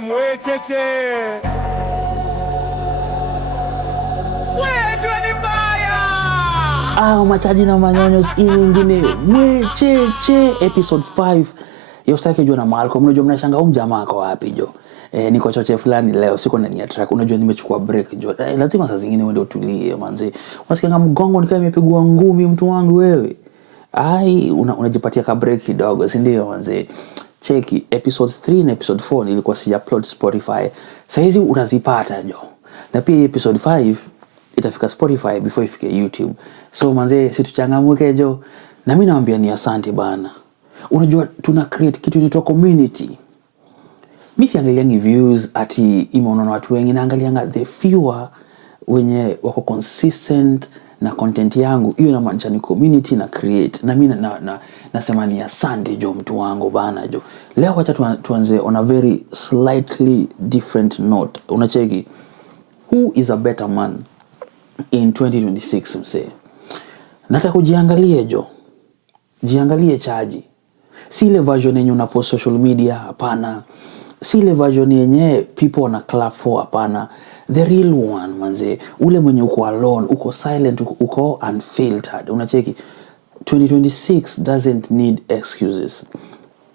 mwecheche. Wewe ni mbaya. Machaji na manyonyo ili ingine mwecheche episode 5. Yostake jua na Malcolm. Unajua mnashanga jamaa ako wapi jo? Niko choche fulani leo, siko ndani ya track. Unajua nimechukua break jo. Lazima saa zingine uende utulie manzi. Unasikia kama mgongo ni kama imepigwa ngumi mtu wangu wewe. Unajipatia ka break kidogo, si ndio manzi? Cheki episode 3 na episode 4 nilikuwa si upload Spotify. Sasa hizi unazipata jo. Na pia episode 5 itafika Spotify before ifike YouTube. So manze, situchangamuke jo. Na mimi naambia ni asante bana. Unajua tuna create kitu inaitwa community. Mimi siangaliangi views ati imeona watu wengi, naangalianga the fewer wenye wako consistent na content yangu. Hiyo inamaanisha ni community na create. Na mimi nasema ni asante jo mtu wangu bana jo. Leo acha tuanze on a very slightly different note. Unacheki, who is a better man in 2026 msee? Nataka kujiangalie jo. Jiangalie chaji. Si ile version yenye unapost social media, hapana. Si ile version yenye people wana clap for, hapana. The real one manze. Ule mwenye uko alone, uko silent, uko unfiltered. Unacheki, 2026 doesn't need excuses.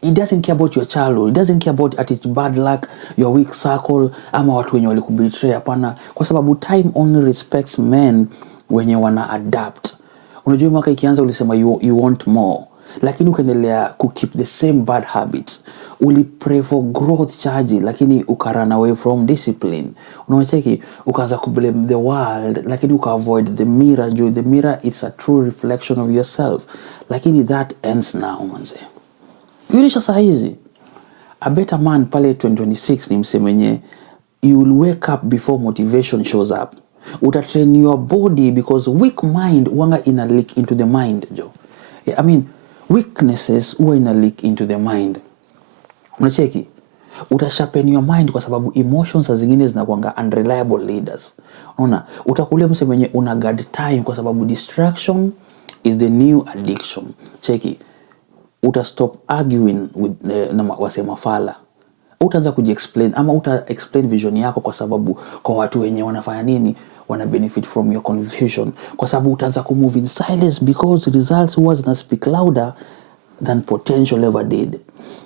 It doesn't care about your childhood. It doesn't care about at its bad luck, your weak circle, ama watu wenye walikubetray, hapana. Kwa sababu time only respects men wenye wana adapt. Unajua mwaka ikianza ulisema you want more, lakini ukaendelea keep the same bad habits. Uli pray for growth charge, lakini ukarun away from discipline. Unacheki, ukaanza blame the world, lakini avoid the mirror. The mirror is a true reflection of yourself. Lakini that ends now manze. Yulisha saa hizi. A better man pale 2026 ni msemenye you will wake up before motivation shows up. Utatrain your body because weak mind wanga ina leak into the mind jo. I mean weaknesses huwa ina leak into the mind. Unacheki, utasharpen your mind kwa sababu emotions za zingine zinakuanga unreliable leaders. Unaona, utakulia msemenye una guard time kwa sababu distraction is the new addiction. Cheki, stop arguing with na wasema fala. Utaanza kujiexplain ama explain vision yako kwa sababu kwa watu wenye wanafanya nini wana benefit from your confusion. Kwa sababu utaanza move in silence because results was not speak louder than potential ever did.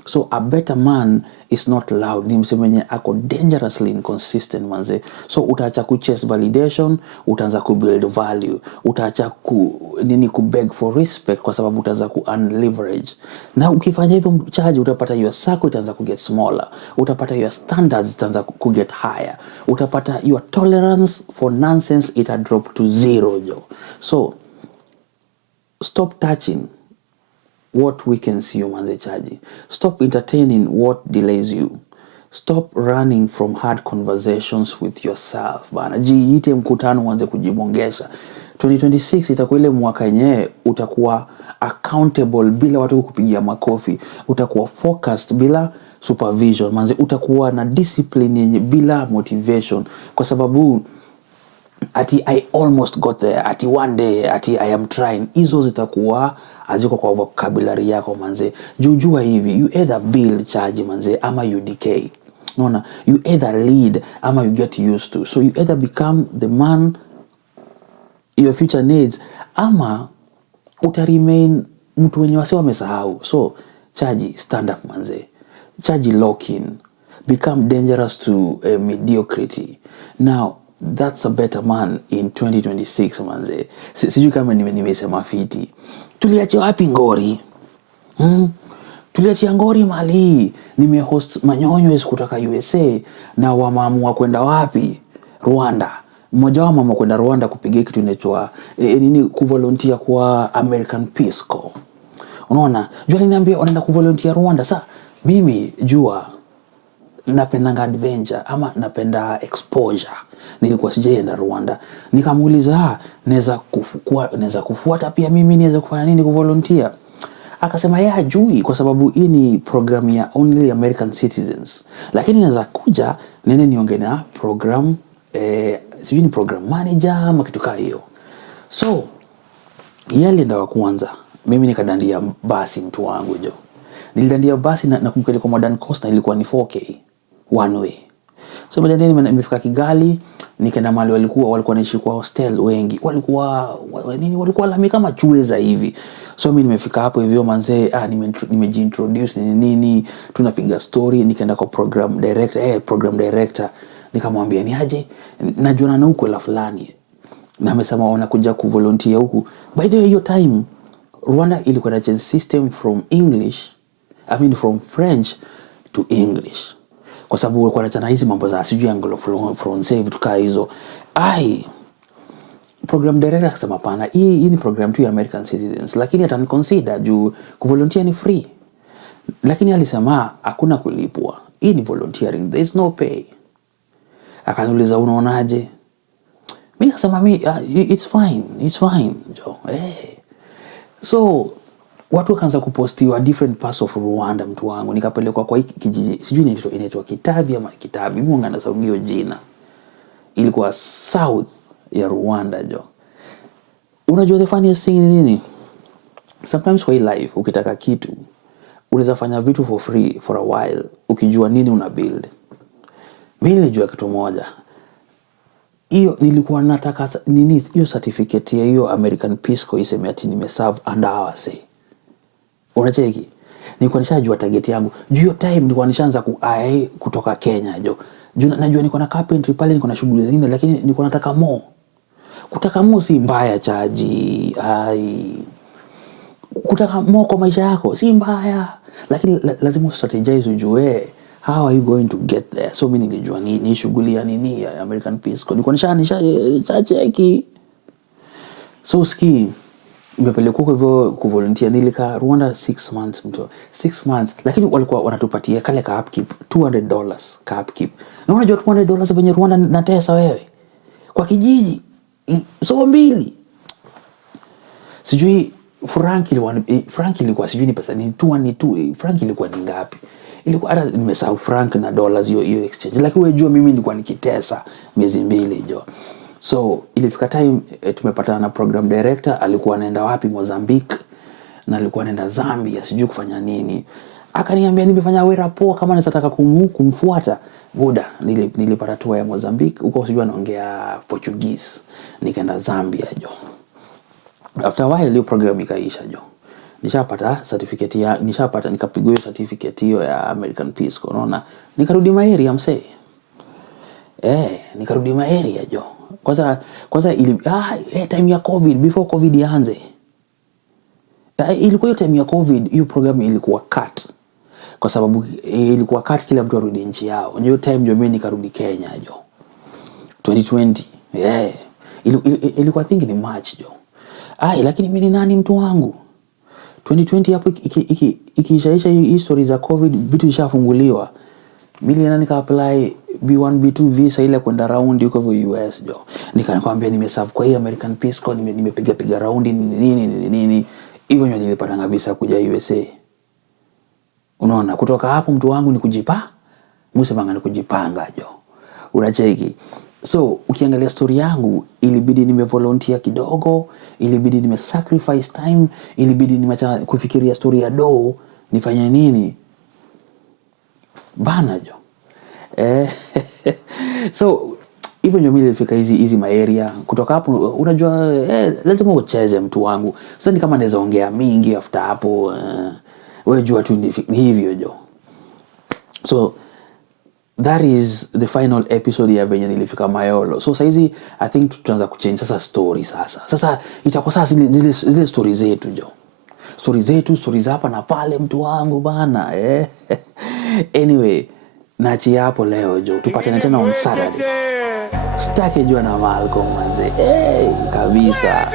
So a better man is not loud. Ni msemenye ako dangerously inconsistent manze. So utaacha chase validation, utaanza build value. Utaacha beg for respect kwa sababu utaanza unleverage. Na ukifanya hivyo charge, utapata your circle itaanza get smaller. Utapata your standards itaanza get higher. Utapata your tolerance for nonsense ita drop to zero jo. So stop touching what weakens you manze chaji. Stop entertaining what delays you. Stop running from hard conversations with yourself bana. Jiite mkutano uanze kujibongesha. 2026 itakuwa ile mwaka yenyewe utakuwa accountable bila watu kukupigia makofi. Utakuwa focused bila supervision manze. Utakuwa na discipline yenye bila motivation kwa sababu ati I almost got there, ati one day, ati I am trying. Hizo zitakuwa aziko kwa vocabulary yako manze. Jujua hivi, you either build charge manze ama you decay. Unaona, you either lead ama you get used to. So you either become the man your future needs ama utaremain mtu wenye wase wamesahau. So charge, stand up manze. Charge, lock in. Become dangerous to mediocrity. Now that's a better man in 2026 manze. Sijui kama nimesema fiti. Tuliache wapi ngori? Tuliache ngori mali. Nimehost manyonyo kutoka USA na wamaamua kwenda wapi? Rwanda. Mmoja wao mama kwenda Rwanda kupiga kitu inaitwa kuvolunteer kwa American Peace Corps. Unaona? Jua aliniambia wanaenda kuvolunteer Rwanda. Sasa mimi jua napenda adventure ama napenda exposure. Nilikuwa sijaenda Rwanda. Nikamuuliza, naweza kufuata pia mimi niweze kufanya nini kuvolunteer? Akasema yeye hajui kwa sababu hii ni program ya only American citizens. Lakini naweza kuja nene niongee na program sijui ni program manager ama kitu kama hiyo. So yale ndio wa kwanza. Mimi nikadandia basi mtu wangu jo. Nilidandia basi na kumkeli kwa Modern Coast na ilikuwa ni 4K. one way. So baadaye nimefika Kigali, nikaenda mahali walikuwa wanaishi kwa hostel wengi. Walikuwa lami kama chweza hivi. So mimi nimefika hapo hivyo manze, nimejiintroduce nini, tunapiga story, nikaenda kwa program director, nikamwambia ni aje, najuana na huko la fulani. Na amesema wanakuja kuvolunteer huku. By the way, hiyo time Rwanda ilikuwa na change system from French to English. Kwa sababu walikuwa wanachana hizi mambo za sijui Anglo-Francais vitu kaa hizo. Program director akasema pana, hii ni program tu ya American citizens, lakini ataniconsider juu kuvolunteer ni free. Lakini alisema hakuna kulipwa. Hii ni volunteering, there is no pay. Akaniuliza unaonaje? Mimi nasema it's fine jo. So watu wakaanza kupostiwa different parts of Rwanda mtu wangu, nikapelekwa kwa kijiji sijui inaitwa Kitavi ama Kitabi, mimi ngana saungio jina. Ilikuwa south ya Rwanda jo. Unajua the funniest thing ni nini? Sometimes kwa hii life ukitaka kitu unaweza fanya vitu for free for a while ukijua nini una build. Mimi nilijua kitu moja. Hiyo nilikuwa nataka nini hiyo certificate ya hiyo American Peace Corps iseme ati nimeserve under our say. Unacheki? Nilikuwa nishajua target yangu. Juu hiyo time nilikuwa nishaanza kutoka Kenya jo. Najua niko na carpentry pale, niko na shughuli zingine, lakini nilikuwa nataka more. Kutaka more si mbaya chaji. Kutaka more kwa maisha yako si mbaya, lakini lazima strategize ujue how are you going to get there. So mimi nilijua ni shughuli ya nini ya American Peace Corps. Nilikuwa nishacheki. So ski nimepelekwa hivyo kuvolunteer, nilika Rwanda 6 months mtu. 6 months, lakini walikuwa wanatupatia kale ka upkeep $200 ka upkeep. Na unajua $200 venye Rwanda natesa wewe kwa kijiji so mbili. Sijui frank ilikuwa sijui ni pesa ni 2 frank ilikuwa ni ngapi. Ilikuwa hata nimesahau frank na dollars hiyo exchange, lakini wewe jua mimi nilikuwa nikitesa miezi 2 jo. So ilifika time tumepatana na program director, alikuwa anaenda wapi Mozambique na alikuwa anaenda Zambia sijui kufanya nini. Akaniambia nimefanya wera poa kama nataka kumfuata. Buda nilipata tour ya Mozambique, huko sijui anaongea Portuguese. Nikaenda Zambia jo. After a while hiyo program ikaisha jo. Nishapata nikapigwa hiyo certificate hiyo ya American Peace Corps, unaona. Nikarudi Maeri amsee. Nikarudi Maeri jo. Kwanza time ya COVID, before COVID ianze. Ilikuwa hiyo time ya COVID, hiyo program ilikuwa cut. Kwa sababu ilikuwa cut kila mtu arudi nchi yao. Hiyo time jo mimi nikarudi Kenya jo. 2020. Ilikuwa I think ni March jo. Lakini mimi ni nani mtu wangu? 2020 hapo ikiishaisha hii story za COVID, vitu vishafunguliwa. Mimi nika apply B1 B2 visa ile kwenda round huko US jo. Nikamwambia nimeserve kwa hii American Peace Corps, nimepiga round nini. Hivyo ndio nilipata visa kuja USA. Unaona, kutoka hapo mtu wangu ni kujipanga jo. Unacheki. So ukiangalia story yangu, ilibidi nimevolunteer kidogo, ilibidi nimesacrifice time, ilibidi nimeacha kufikiria story ya nifanye nini bana jo. So hivyo ndio mimi nilifika hizi area. Kutoka hapo unajua lazima ucheze mtu wangu. Sasa ni kama naweza ongea mingi after hapo, wewe jua tu ni hivyo jo. So that is the final episode ya venye nilifika Mayolo. So saizi I think tutaanza kuchange sasa story sasa. Sasa itakuwa sasa zile story zetu jo. Stories hapa na pale mtu wangu bana. Anyway, naachia hapo leo jo. Tupatane tena on Saturday. Sitaki jua na Malcolm manze. Kabisa.